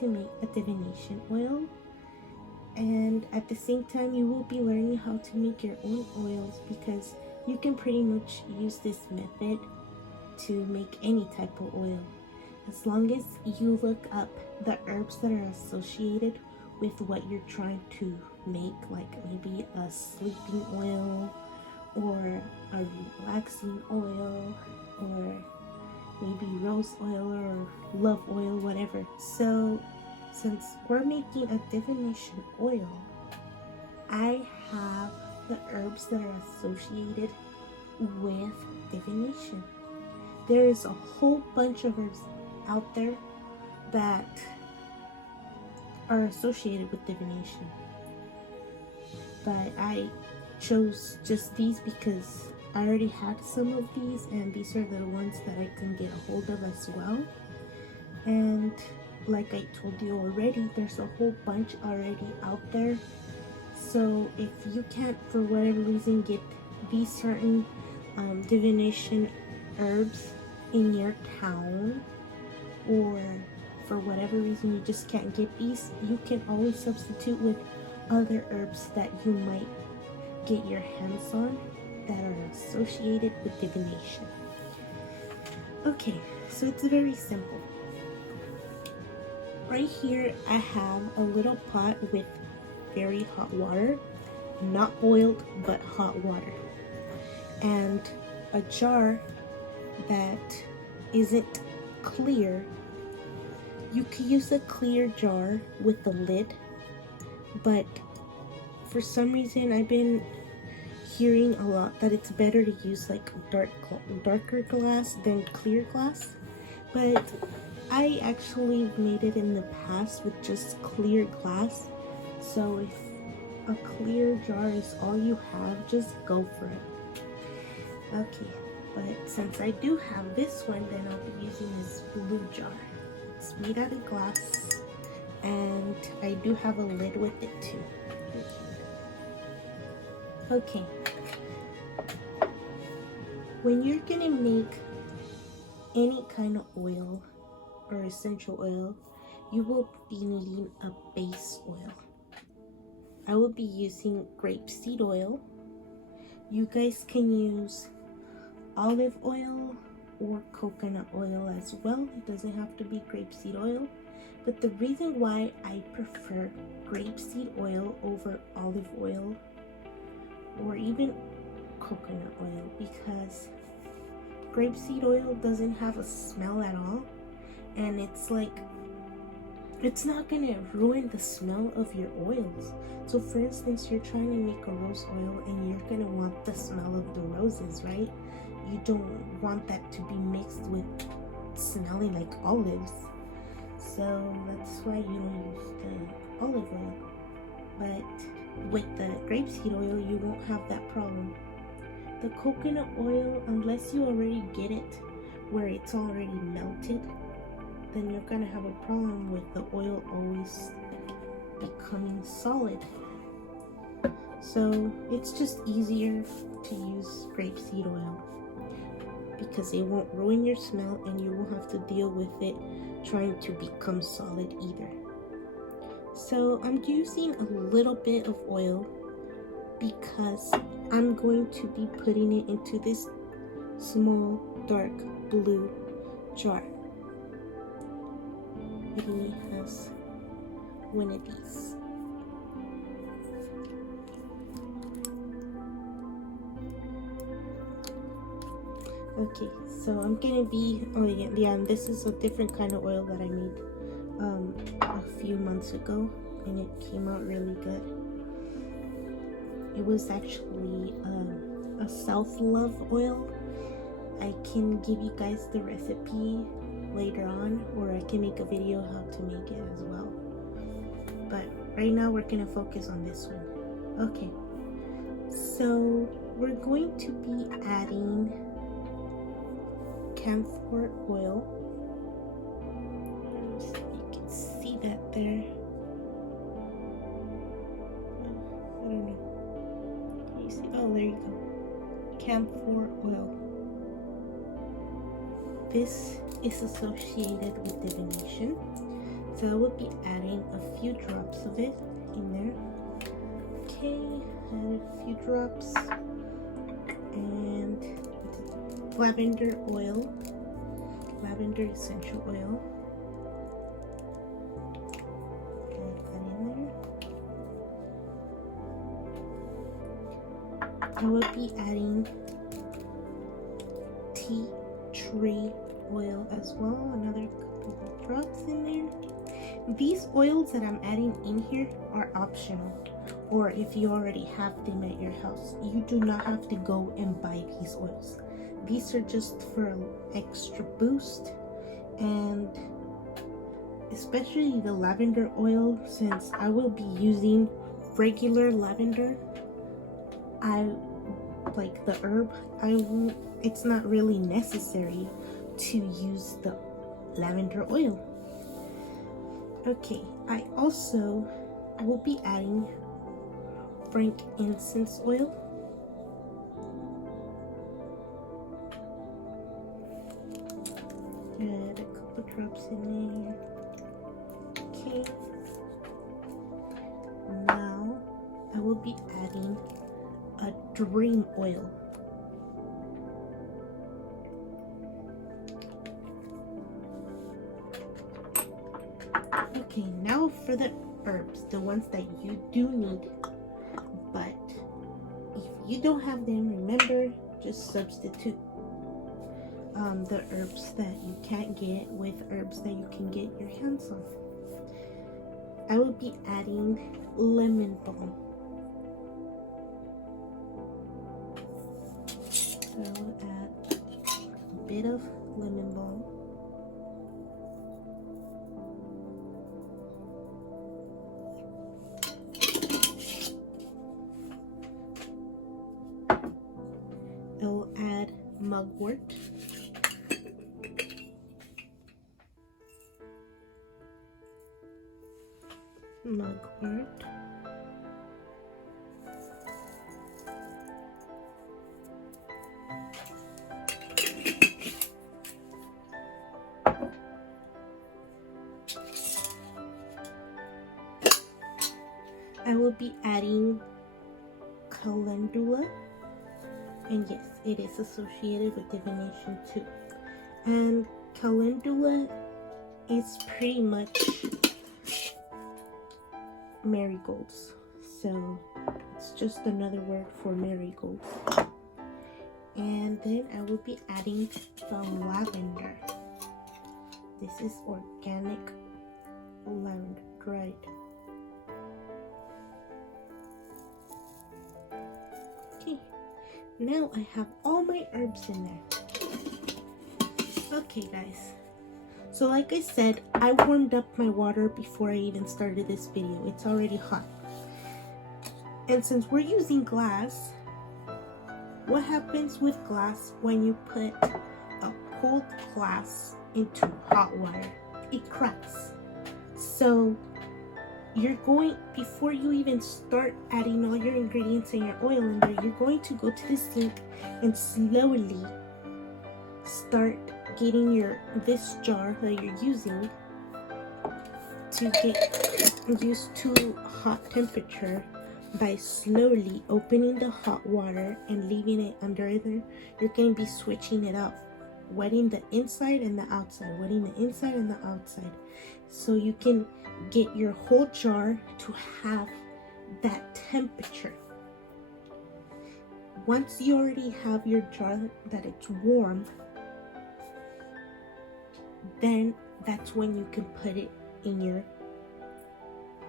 to make a divination oil, and at the same time you will be learning how to make your own oils, because you can pretty much use this method to make any type of oil, as long as you look up the herbs that are associated with what you're trying to make, like maybe a sleeping oil or a relaxing oil, or maybe rose oil or love oil, whatever. So since we're making a divination oil, I have the herbs that are associated with divination. There is a whole bunch of herbs out there that are associated with divination, but I chose just these because I already had some of these, and these are the ones that I can get a hold of as well. And like I told you already, there's a whole bunch already out there. So if you can't for whatever reason get these certain divination herbs in your town, or for whatever reason you just can't get these, you can always substitute with other herbs that you might get your hands on that are associated with divination. Okay, so it's very simple. Right here I have a little pot with very hot water, not boiled but hot water, and a jar that isn't clear. You could use a clear jar with a lid, but for some reason I've been hearing a lot that it's better to use like darker glass than clear glass, but I actually made it in the past with just clear glass. So if a clear jar is all you have, just go for it. Okay, but since I do have this one, then I'll be using this blue jar. It's made out of glass, and I do have a lid with it too. Okay, when you're gonna make any kind of oil or essential oil, you will be needing a base oil. I will be using grapeseed oil. You guys can use olive oil or coconut oil as well. It doesn't have to be grapeseed oil, but the reason why I prefer grapeseed oil over olive oil or even coconut oil, because grapeseed oil doesn't have a smell at all, and it's like, it's not gonna ruin the smell of your oils. So for instance, you're trying to make a rose oil and you're gonna want the smell of the roses, right? You don't want that to be mixed with smelling like olives. So that's why you don't use the olive oil. But with the grapeseed oil, you won't have that problem. The coconut oil, unless you already get it where it's already melted, then you're gonna have a problem with the oil always becoming solid. So it's just easier to use grapeseed oil because it won't ruin your smell, and you won't have to deal with it trying to become solid either. So I'm using a little bit of oil because I'm going to be putting it into this small dark blue jar. It only has one of these. Okay, so I'm gonna be, and this is a different kind of oil that I made a few months ago, and it came out really good. It was actually a self-love oil. I can give you guys the recipe later on, or I can make a video how to make it as well. But right now we're gonna focus on this one. Okay, so we're going to be adding camphor oil. So you can see that there. I don't know. Can you see? Oh, there you go. Camphor oil. This is associated with divination. So I will be adding a few drops of it in there. Okay, added a few drops. And lavender oil, lavender essential oil. Add that in there. I will be adding tea tree oil as well, another couple of drops in there. These oils that I'm adding in here are optional, or if you already have them at your house, you do not have to go and buy these oils. These are just for an extra boost, and especially the lavender oil, since I will be using regular lavender, I like the herb, it's not really necessary to use the lavender oil. Okay, I also will be adding frankincense oil. Add a couple drops in there. Okay. Now I will be adding a dream oil. Okay, now for the herbs, the ones that you do need, but if you don't have them, remember, just substitute the herbs that you can't get with herbs that you can get your hands on. I will be adding lemon balm. So I will add a bit of lemon balm. I will add mugwort. Mugwort. I will be adding calendula, and yes, it is associated with divination too. And calendula is pretty much marigolds, so it's just another word for marigolds. And then I will be adding the lavender. This is organic lavender, dried. Okay, now I have all my herbs in there. Okay guys, so like I said, I warmed up my water before I even started this video. It's already hot. And since we're using glass, what happens with glass when you put a cold glass into hot water? It cracks. So you're going, before you even start adding all your ingredients and your oil in there, you're going to go to the sink and slowly start getting this jar that you're using to get used to hot temperature by slowly opening the hot water and leaving it under there. You're going to be switching it up, wetting the inside and the outside, wetting the inside and the outside, so you can get your whole jar to have that temperature. Once you already have your jar that it's warm, then that's when you can put it in your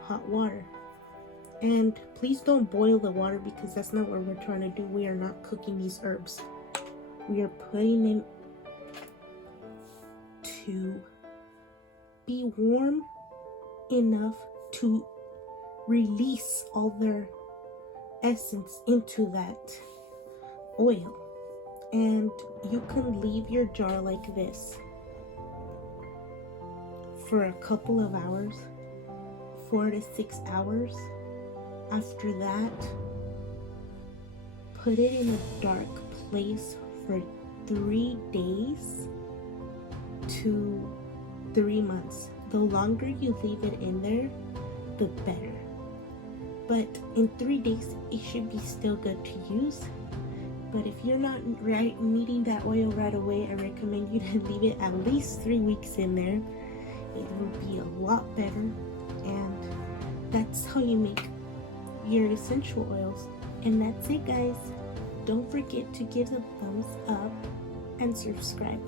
hot water. And please don't boil the water, because that's not what we're trying to do. We are not cooking these herbs. We are putting them to be warm enough to release all their essence into that oil. And you can leave your jar like this for a couple of hours, 4 to 6 hours. After that, put it in a dark place for 3 days to 3 months. the longer you leave it in there, the better. But in 3 days, it should be still good to use. But if you're not needing that oil right away, I recommend you to leave it at least 3 weeks in there. It will be a lot better. And that's how you make your essential oils. And that's it, guys. Don't forget to give a thumbs up and subscribe.